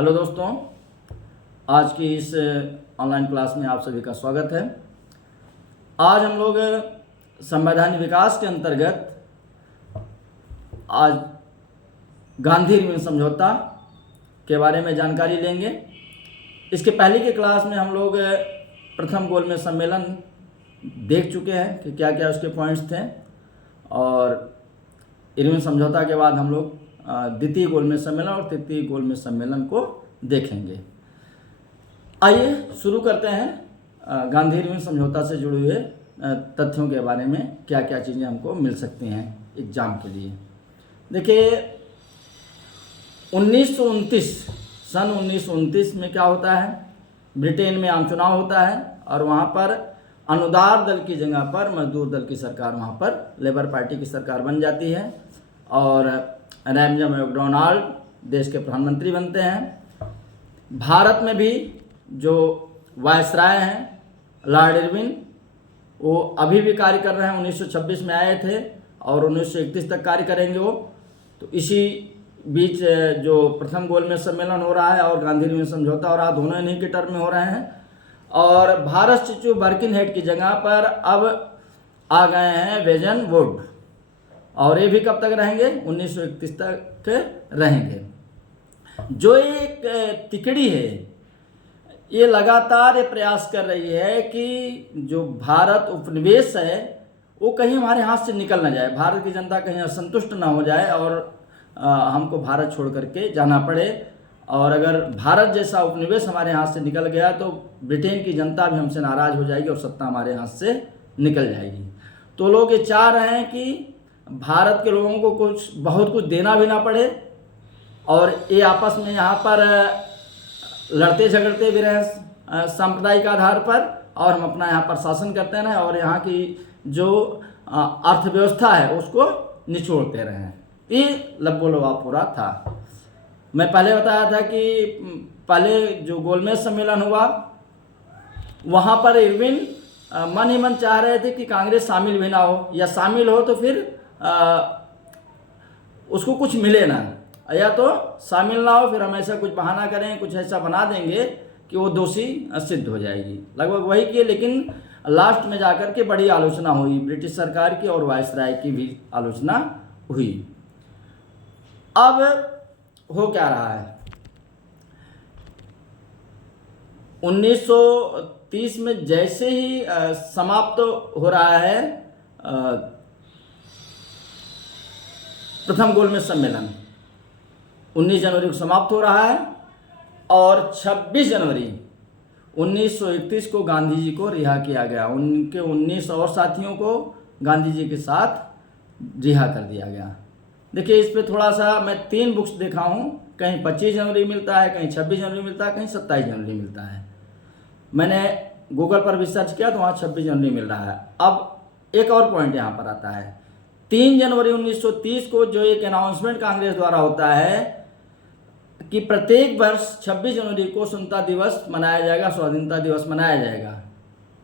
Hello दोस्तों, आज की इस ऑनलाइन क्लास में आप सभी का स्वागत है। आज हम लोग संवैधानिक विकास के अंतर्गत आज गांधी इरविन समझौता के बारे में जानकारी लेंगे। इसके पहले के क्लास में हम लोग प्रथम गोलमेज सम्मेलन देख चुके हैं कि क्या क्या उसके पॉइंट्स थे, और इरविन समझौता के बाद हम लोग द्वितीय गोलमेज सम्मेलन और तृतीय गोलमेज सम्मेलन को देखेंगे। आइए शुरू करते हैं गांधी इरविन समझौता से जुड़े हुए तथ्यों के बारे में, क्या क्या चीज़ें हमको मिल सकती हैं एग्जाम के लिए। देखिए 1929 सन 1929 में क्या होता है, ब्रिटेन में आम चुनाव होता है और वहाँ पर अनुदार दल की जगह पर मजदूर दल की सरकार, वहाँ पर लेबर पार्टी की सरकार बन जाती है और रैमजे मैकडोनाल्ड देश के प्रधानमंत्री बनते हैं। भारत में भी जो वायसराय हैं लॉर्ड इरविन, वो अभी भी कार्य कर रहे हैं। 1926 में आए थे और 1931 तक कार्य करेंगे वो। तो इसी बीच जो प्रथम गोलमेज सम्मेलन हो रहा है और गांधी इरविन समझौता हो रहा है, दोनों इन्हीं के टर्म में हो रहे हैं। और भारत स्टैच्यू बर्किनहेड की जगह पर अब आ गए हैं वेजन वुड, और ये भी कब तक रहेंगे, 1931 तक रहेंगे। जो एक तिकड़ी है, ये लगातार ये प्रयास कर रही है कि जो भारत उपनिवेश है वो कहीं हमारे हाथ से निकल ना जाए, भारत की जनता कहीं असंतुष्ट ना हो जाए और हमको भारत छोड़ करके जाना पड़े। और अगर भारत जैसा उपनिवेश हमारे हाथ से निकल गया तो ब्रिटेन की जनता भी हमसे नाराज़ हो जाएगी और सत्ता हमारे हाथ से निकल जाएगी। तो लोग ये चाह रहे हैं कि भारत के लोगों को बहुत कुछ देना भी ना पड़े और ये आपस में यहाँ पर लड़ते झगड़ते भी रहें सांप्रदायिक आधार पर, और हम अपना यहाँ पर शासन करते रहें और यहाँ की जो अर्थव्यवस्था है उसको निचोड़ते रहें। ये लब्बो लुबा पूरा था। मैं पहले बताया था कि पहले जो गोलमेज सम्मेलन हुआ वहाँ पर इरविन मन ही मन चाह रहे थे कि कांग्रेस शामिल भी ना हो, या शामिल हो तो फिर उसको कुछ मिले ना, या तो शामिल ना हो फिर हम ऐसा कुछ बहाना करें, कुछ ऐसा बना देंगे कि वो दोषी सिद्ध हो जाएगी। लगभग वही किए, लेकिन लास्ट में जाकर के बड़ी आलोचना हुई, ब्रिटिश सरकार की और वायसराय की भी आलोचना हुई। अब हो क्या रहा है, 1930 में जैसे ही समाप्त हो रहा है प्रथम गोलमेज सम्मेलन, 19 जनवरी को समाप्त हो रहा है और 26 जनवरी 1931 को गांधी जी को रिहा किया गया। उनके 19 और साथियों को गांधी जी के साथ रिहा कर दिया गया। देखिए इस पे थोड़ा सा मैं 3 बुक्स देखा हूँ, कहीं 25 जनवरी मिलता है, कहीं 26 जनवरी मिलता है, कहीं 27 जनवरी मिलता है। मैंने गूगल पर भी सर्च किया तो वहाँ 26 जनवरी मिल रहा है। अब एक और पॉइंट यहाँ पर आता है, 3 जनवरी 1930 को जो एक अनाउंसमेंट कांग्रेस द्वारा होता है कि प्रत्येक वर्ष 26 जनवरी को स्वतंत्रता दिवस मनाया जाएगा, स्वाधीनता दिवस मनाया जाएगा।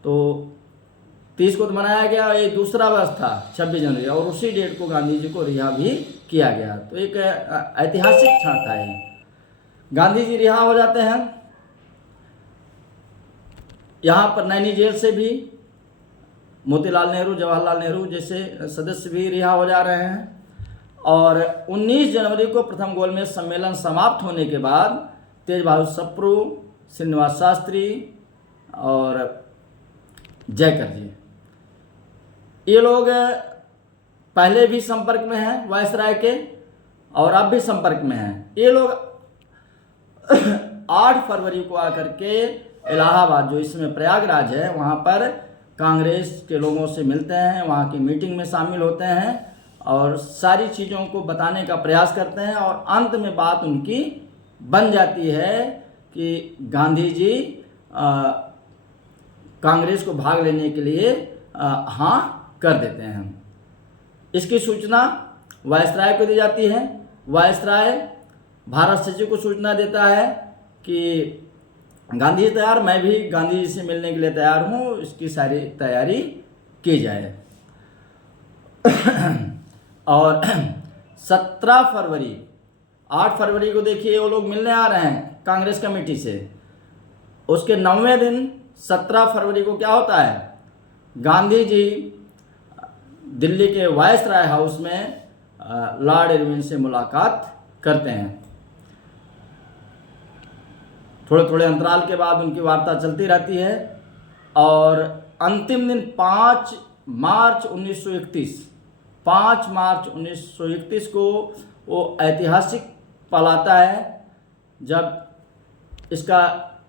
तो 30 को तो मनाया गया, ये दूसरा वर्ष था 26 जनवरी, और उसी डेट को गांधी जी को रिहा भी किया गया। तो एक ऐतिहासिक क्षण था ये। गांधी जी रिहा हो जाते हैं, यहाँ पर नैनी जेल से भी मोतीलाल नेहरू, जवाहरलाल नेहरू जैसे सदस्य भी रिहा हो जा रहे हैं। और 19 जनवरी को प्रथम गोलमेज सम्मेलन समाप्त होने के बाद तेज बहादुर सप्रू, श्रीनिवास शास्त्री और जयकर जी, ये लोग पहले भी संपर्क में हैं वायसराय के और अब भी संपर्क में हैं। ये लोग 8 फरवरी को आकर के इलाहाबाद, जो इसमें प्रयागराज है, वहाँ पर कांग्रेस के लोगों से मिलते हैं, वहाँ की मीटिंग में शामिल होते हैं और सारी चीज़ों को बताने का प्रयास करते हैं। और अंत में बात उनकी बन जाती है कि गांधी जी कांग्रेस को भाग लेने के लिए हाँ कर देते हैं। इसकी सूचना वायसराय को दी जाती है। वायसराय भारत सचिव को सूचना देता है कि गांधी जी तैयार, मैं भी गांधी जी से मिलने के लिए तैयार हूँ, इसकी सारी तैयारी की जाए। और 17 फरवरी 8 फरवरी को देखिए वो लोग मिलने आ रहे हैं कांग्रेस कमेटी से। उसके 9वें दिन 17 फरवरी को क्या होता है, गांधी जी दिल्ली के वायसराय हाउस में लॉर्ड इरविन से मुलाकात करते हैं। थोड़े थोड़े अंतराल के बाद उनकी वार्ता चलती रहती है और अंतिम दिन 5 मार्च 1931 को वो ऐतिहासिक पल आता है जब इसका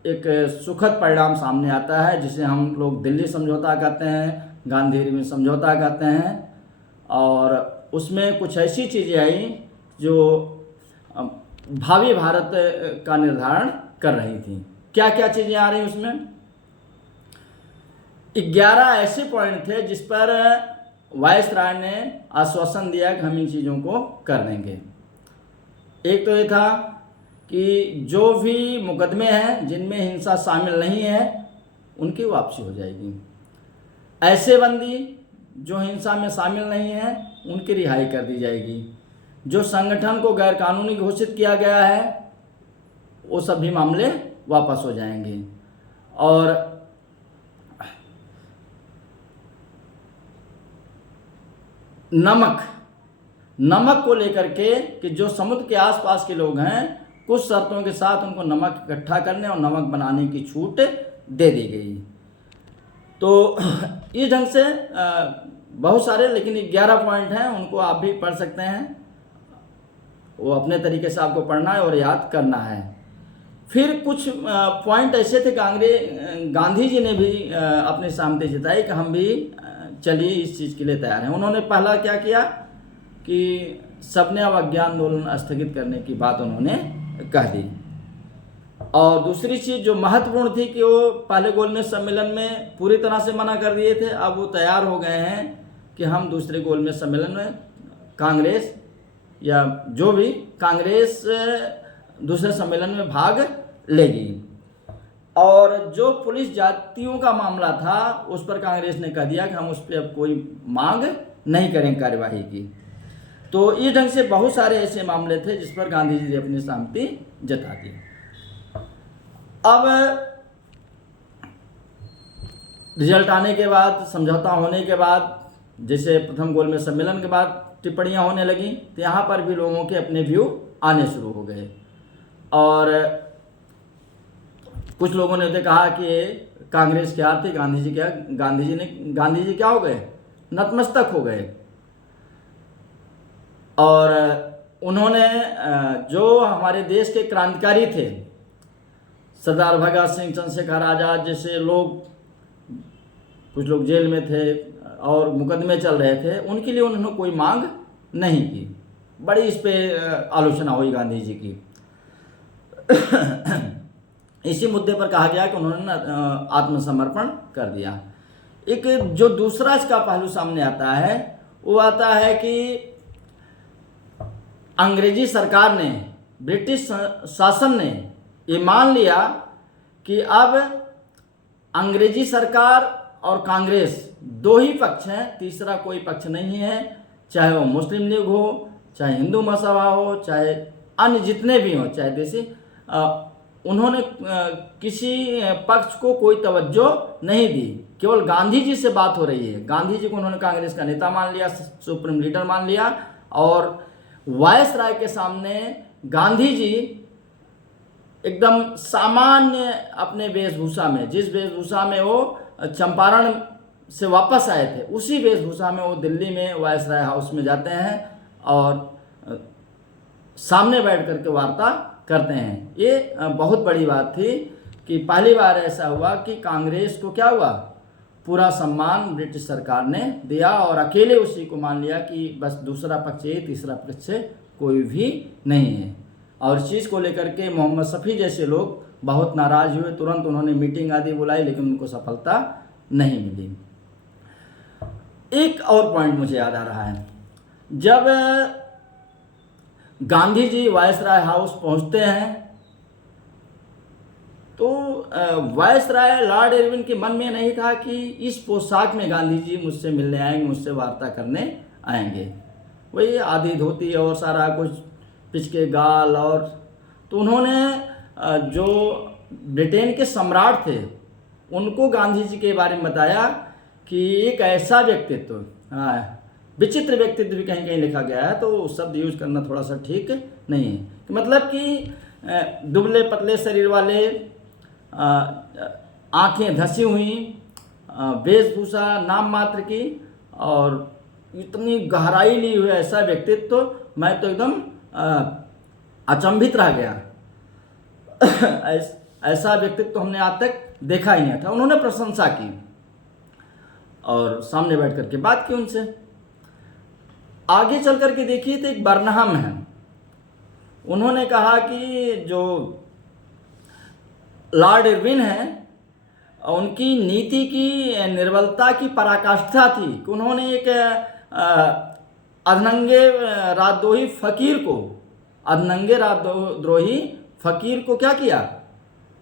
एक सुखद परिणाम सामने आता है, जिसे हम लोग दिल्ली समझौता कहते हैं, गांधी इरविन समझौता कहते हैं। और उसमें कुछ ऐसी चीज़ें आई जो भावी भारत का निर्धारण कर रही थी। क्या क्या चीज़ें आ रही उसमें? 11 ऐसे पॉइंट थे जिस पर वायसराय ने आश्वासन दिया कि हम इन चीज़ों को कर देंगे। एक तो ये था कि जो भी मुकदमे हैं जिनमें हिंसा शामिल नहीं है उनकी वापसी हो जाएगी। ऐसे बंदी जो हिंसा में शामिल नहीं है उनकी रिहाई कर दी जाएगी। जो संगठन को गैरकानूनी घोषित किया गया है वो सभी मामले वापस हो जाएंगे। और नमक को लेकर के कि जो समुद्र के आसपास के लोग हैं कुछ शर्तों के साथ उनको नमक इकट्ठा करने और नमक बनाने की छूट दे दी गई। तो इस ढंग से बहुत सारे, लेकिन 11 पॉइंट हैं, उनको आप भी पढ़ सकते हैं। वो अपने तरीके से आपको पढ़ना है और याद करना है। फिर कुछ पॉइंट ऐसे थे गांधी जी ने भी अपनी सहमति जताई कि हम भी चलिए इस चीज़ के लिए तैयार हैं। उन्होंने पहला क्या किया कि सबने अवज्ञा आंदोलन स्थगित करने की बात उन्होंने कह दी। और दूसरी चीज़ जो महत्वपूर्ण थी कि वो पहले गोलमेज सम्मेलन में पूरी तरह से मना कर दिए थे, अब वो तैयार हो गए हैं कि हम दूसरे गोलमेज सम्मेलन में कांग्रेस या जो भी कांग्रेस दूसरे सम्मेलन में भाग लेगी। और जो पुलिस जातियों का मामला था उस पर कांग्रेस ने कह दिया कि हम उस पर अब कोई मांग नहीं करेंगे कार्यवाही की। तो इस ढंग से बहुत सारे ऐसे मामले थे जिस पर गांधी जी ने अपनी सहमति जता दी। अब रिजल्ट आने के बाद, समझौता होने के बाद, जैसे प्रथम गोलमेज सम्मेलन के बाद टिप्पणियां होने लगी, तो यहाँ पर भी लोगों के अपने व्यू आने शुरू हो गए। और कुछ लोगों ने तो कहा कि कांग्रेस क्या थी, गांधी जी क्या हो गए, नतमस्तक हो गए। और उन्होंने जो हमारे देश के क्रांतिकारी थे, सरदार भगत सिंह, चंद्रशेखर आज़ाद जैसे लोग, कुछ लोग जेल में थे और मुकदमे चल रहे थे, उनके लिए उन्होंने कोई मांग नहीं की। बड़ी इस पे आलोचना हुई गांधी जी की। इसी मुद्दे पर कहा गया कि उन्होंने आत्मसमर्पण कर दिया। एक जो दूसरा इसका पहलू सामने आता है वो आता है कि अंग्रेजी सरकार ने, ब्रिटिश शासन ने ये मान लिया कि अब अंग्रेजी सरकार और कांग्रेस दो ही पक्ष हैं, तीसरा कोई पक्ष नहीं है, चाहे वो मुस्लिम लीग हो, चाहे हिंदू महासभा हो, चाहे अन्य जितने भी हों, चाहे देशी। उन्होंने किसी पक्ष को कोई तवज्जो नहीं दी, केवल गांधी जी से बात हो रही है। गांधी जी को उन्होंने कांग्रेस का नेता मान लिया, सुप्रीम लीडर मान लिया। और वायसराय के सामने गांधी जी एकदम सामान्य अपने वेशभूषा में, जिस वेशभूषा में वो चंपारण से वापस आए थे, उसी वेशभूषा में वो दिल्ली में वायसराय हाउस में जाते हैं और सामने बैठ करके वार्ता करते हैं। ये बहुत बड़ी बात थी कि पहली बार ऐसा हुआ कि कांग्रेस को क्या हुआ, पूरा सम्मान ब्रिटिश सरकार ने दिया और अकेले उसी को मान लिया कि बस दूसरा पक्ष ये, तीसरा पक्ष कोई भी नहीं है। और इस चीज़ को लेकर के मोहम्मद शफी जैसे लोग बहुत नाराज़ हुए, तुरंत उन्होंने मीटिंग आदि बुलाई, लेकिन उनको सफलता नहीं मिली। एक और पॉइंट मुझे याद आ रहा है, जब गांधी जी वायसराय हाउस पहुंचते हैं तो वायसराय लॉर्ड इरविन के मन में नहीं था कि इस पोशाक में गांधी जी मुझसे मिलने आएंगे, मुझसे वार्ता करने आएंगे। वही आधी धोती और सारा कुछ पिचके गाल। और तो उन्होंने जो ब्रिटेन के सम्राट थे उनको गांधी जी के बारे में बताया कि एक ऐसा व्यक्तित्व, विचित्र व्यक्तित्व भी कहीं कहीं लिखा गया है, तो शब्द यूज करना थोड़ा सा ठीक नहीं है। मतलब कि दुबले पतले शरीर वाले, आंखें धसी हुई, वेशभूषा नाम मात्र की, और इतनी गहराई ली हुई ऐसा व्यक्तित्व, तो मैं तो एकदम अचंभित रह गया। ऐसा व्यक्तित्व तो हमने आज तक देखा ही नहीं था। उन्होंने प्रशंसा की और सामने बैठ करके बात की उनसे। आगे चल करके देखिए तो एक बर्नहम है, उन्होंने कहा कि जो लॉर्ड इरविन है उनकी नीति की निर्बलता की पराकाष्ठा थी कि उन्होंने एक अधनंगे राजद्रोही फकीर को क्या किया,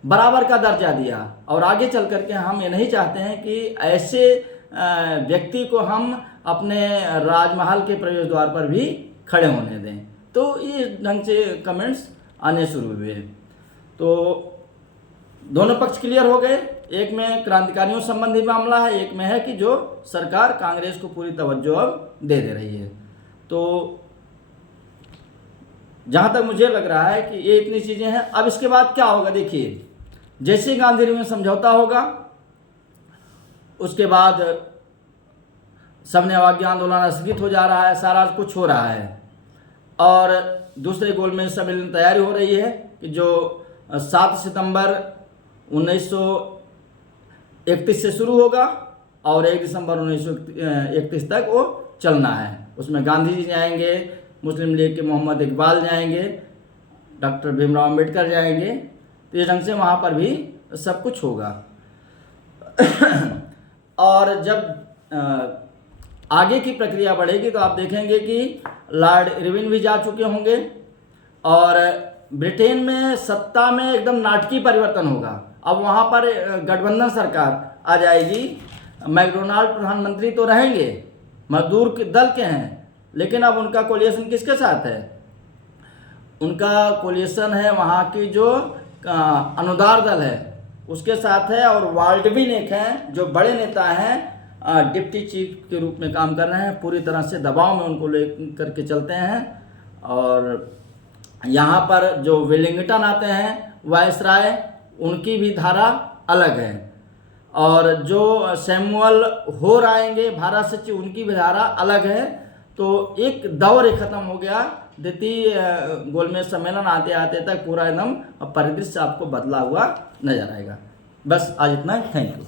बराबर का दर्जा दिया। और आगे चल करके हम ये नहीं चाहते हैं कि ऐसे व्यक्ति को हम अपने राजमहल के प्रवेश द्वार पर भी खड़े होने दें। तो इस ढंग से कमेंट्स आने शुरू हुए। तो दोनों पक्ष क्लियर हो गए। एक में क्रांतिकारियों संबंधी मामला है, एक में है कि जो सरकार कांग्रेस को पूरी तवज्जो अब दे रही है। तो जहाँ तक मुझे लग रहा है कि ये इतनी चीज़ें हैं। अब इसके बाद क्या होगा देखिए, जैसे गांधी में समझौता होगा उसके बाद सबने अवज्ञा आंदोलन स्थगित हो जा रहा है, सारा कुछ हो रहा है। और दूसरे गोलमेज सम्मेलन तैयारी हो रही है कि जो 7 सितंबर 1931 से शुरू होगा और 1 दिसंबर 1931 तक वो चलना है। उसमें गांधी जी जाएंगे, मुस्लिम लीग के मोहम्मद इकबाल जाएंगे, डॉक्टर भीमराव अम्बेडकर जाएंगे। तो इस ढंग से वहाँ पर भी सब कुछ होगा। और जब आगे की प्रक्रिया बढ़ेगी तो आप देखेंगे कि लॉर्ड इरविन भी जा चुके होंगे और ब्रिटेन में सत्ता में एकदम नाटकीय परिवर्तन होगा। अब वहाँ पर गठबंधन सरकार आ जाएगी। मैकडोनाल्ड प्रधानमंत्री तो रहेंगे, मजदूर के दल के हैं, लेकिन अब उनका कोलिएशन किसके साथ है? उनका कोलिएशन है वहाँ की जो अनुदार दल है उसके साथ है। और वाल्डविन एक हैं जो बड़े नेता हैं, डिप्टी चीफ के रूप में काम कर रहे हैं, पूरी तरह से दबाव में उनको ले करके चलते हैं। और यहाँ पर जो वेलिंगटन आते हैं वायसराय, उनकी भी धारा अलग है। और जो सैमुअल होर आएंगे भारत सचिव, उनकी भी धारा अलग है। तो एक दौर खत्म हो गया। द्वितीय गोलमेज सम्मेलन आते आते तक पूरा एकदम परिदृश्य आपको बदला हुआ नजर आएगा। बस आज इतना, थैंक यू।